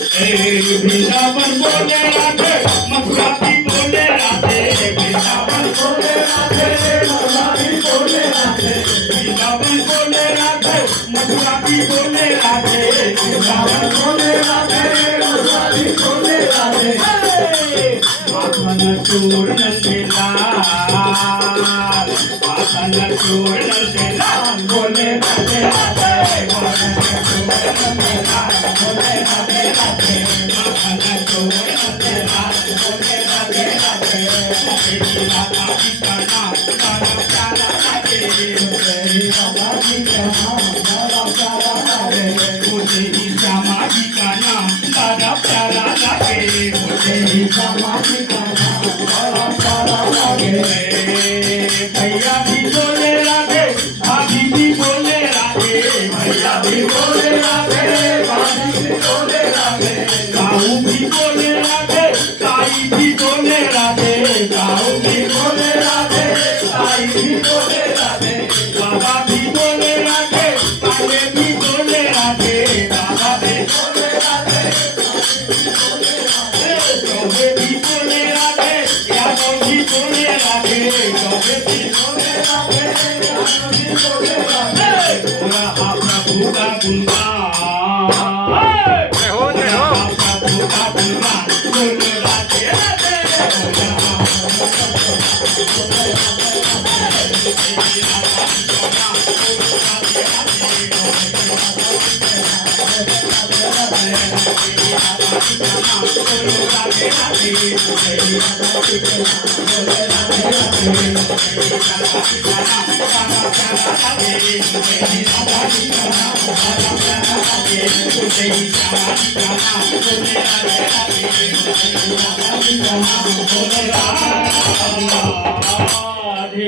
वृंदावन बोले राधे मथुरा भी बोले राधे वृंदावन बोले राधे मथुरा भी बोले राधे वृंदावन बोले राधे मथुरा भी बोले राधे वृंदावन बोले राधे मथुरा भी बोले राधे माखन चूर नंदलाल माखन चूर नंदलाल बोले राधे राधे बोले नंदलाल बोले राधे राधे माखन चूर नंदलाल बोले राधे राधे तेरी राधा जी का नाम बड़ा प्यारा लागे तेरी राधा जी का नाम बड़ा प्यारा लागे मुझे ही श्यामा जी का नाम बड़ा प्यारा लागे मुझे ही श्यामा जी का नाम बड़ा प्यारा लागे भैया भी बोले राधे भाभी भी बोले राधे भैया भी बोले राधे भाभी भी बोले राधे गाँव भी बोले राधे ताई भी बोले राधे गाँव भी बोले राधे ताई भी बोले राधे बाबा भी बोले राधे काले भी बोले राधे बाबा भी बोले राधे चौबे भी बोले राधे यादव भी बोले राधे चौबे भी बोले राधे यादव भी बोले राधे बोला प्रभु का गुणगान प्रभु का गुणगान बोले राधे राधे